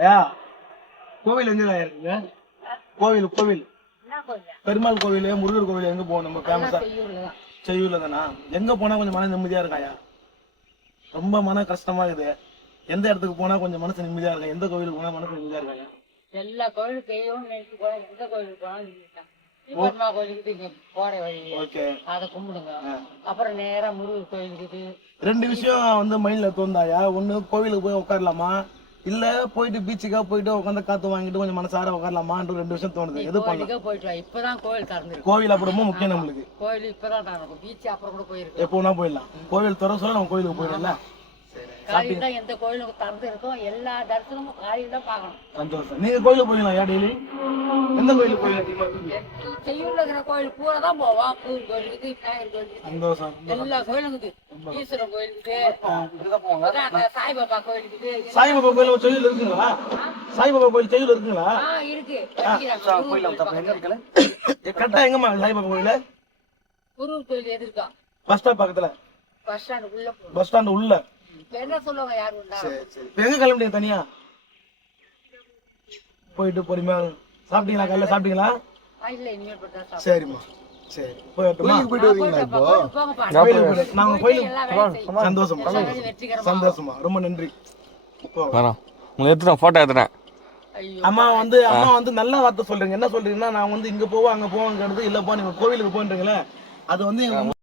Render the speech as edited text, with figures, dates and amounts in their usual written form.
ஐயா கோவில் எங்க இருக்குங்க? கோவில் கோவில் பெருமாள் கோவில் முருகர் கோவில் எங்க போகணும்? நம்ம ஃபேமஸா செய்யூர்ல தானா? எங்க போனா கொஞ்சம் மன நிம்மதியா இருக்காயா? ரொம்ப மன கஷ்டமா இருக்குது. எந்த இடத்துக்கு போனா கொஞ்சம் மனசு நிம்மதியா இருக்கா? எந்த கோவிலுக்கு போனா மனசு நிம்மதியா இருக்காயா? எல்லா கோயிலுக்கு எந்த கோயிலுக்கு போனாலும் கோயிலுக்கு போற வழி அதை கும்பிடுங்க. அப்புறம் நேரா முருகர் கோயிலுக்கு. ரெண்டு விஷயம் வந்து மைண்ட்ல தோந்தாயா? ஒண்ணு கோவிலுக்கு போய் உட்காரலாமா, இல்ல போயிட்டு பீச்சுக்கா போயிட்டு உட்காந்து காத்து வாங்கிட்டு கொஞ்சம் மனசார உட்காரலாமான்ற ரெண்டு விஷயம் தோணுது. எது பண்ணலாம்? போயிட்டு இப்பதான் கோவில் திறந்துருக்கு. கோவில் அப்ப ரொம்ப முக்கியம் நம்மளுக்கு. கோவில் இப்பதான் திறந்துருக்கு. பீச் அப்புறம் கூட போயிருக்கு. எப்போ வேணா போயிடலாம். கோவில் திற சொல்ல நம்ம கோயிலுக்கு போயிடல. காலையில தான் எந்த கோயிலுக்கு திறந்து இருக்கோ எல்லா தரிசனமும் காலையில தான் பார்க்கணும். சந்தோஷம். நீங்க கோயிலுக்கு போவீங்களா டெய்லி? எந்த கோயிலுக்கு போவீங்க? செய்யூர்ல இருக்கிற கோயில் பூரா தான் போவோம். பூர் கோயிலுக்கு, விநாயகர் கோயிலுக்கு, சந்தோஷம். எல்லா கோயிலுக்கு, ஈஸ்வரன் கோயிலுக்கு, சாய்பாபா கோயிலுக்கு. சாய்பாபா கோயில் செய்யூர்ல இருக்குங்களா? சாய்பாபா கோயில் செய்யூர்ல இருக்குங்களா? இருக்கு. கரெக்டா எங்கம்மா சாய்பாபா கோயில? முருகர் கோயில் எதிர்க்கா பஸ் ஸ்டாப் பக்கத்துல. பஸ் ஸ்டாண்ட் உள்ள. பஸ் ஸ்டாண்ட் உள்ள. என்ன சொல்லுவாங்க யாரு உண்டா? எங்க கிளம்பிட்டீங்க தனியா? போயிட்டு பொறுமையா சாப்பிட்டீங்களா? காலைல சாப்பிட்டீங்களா? இல்ல இனிமேல். சரிம்மா சரி போயிட்டுமா? போயிட்டு வரீங்களா இப்போ? நாங்க கோயிலுக்கு. சந்தோஷமா சந்தோஷமா ரொம்ப நன்றி. போட்டோ எடுத்துறேன். அம்மா வந்து நல்ல வார்த்தை சொல்றீங்க. என்ன சொல்றீங்கன்னா நான் வந்து இங்க போவோம் அங்க போவோங்கிறது இல்லப்பா நீங்க கோவிலுக்கு போன்றீங்களே அது வந்து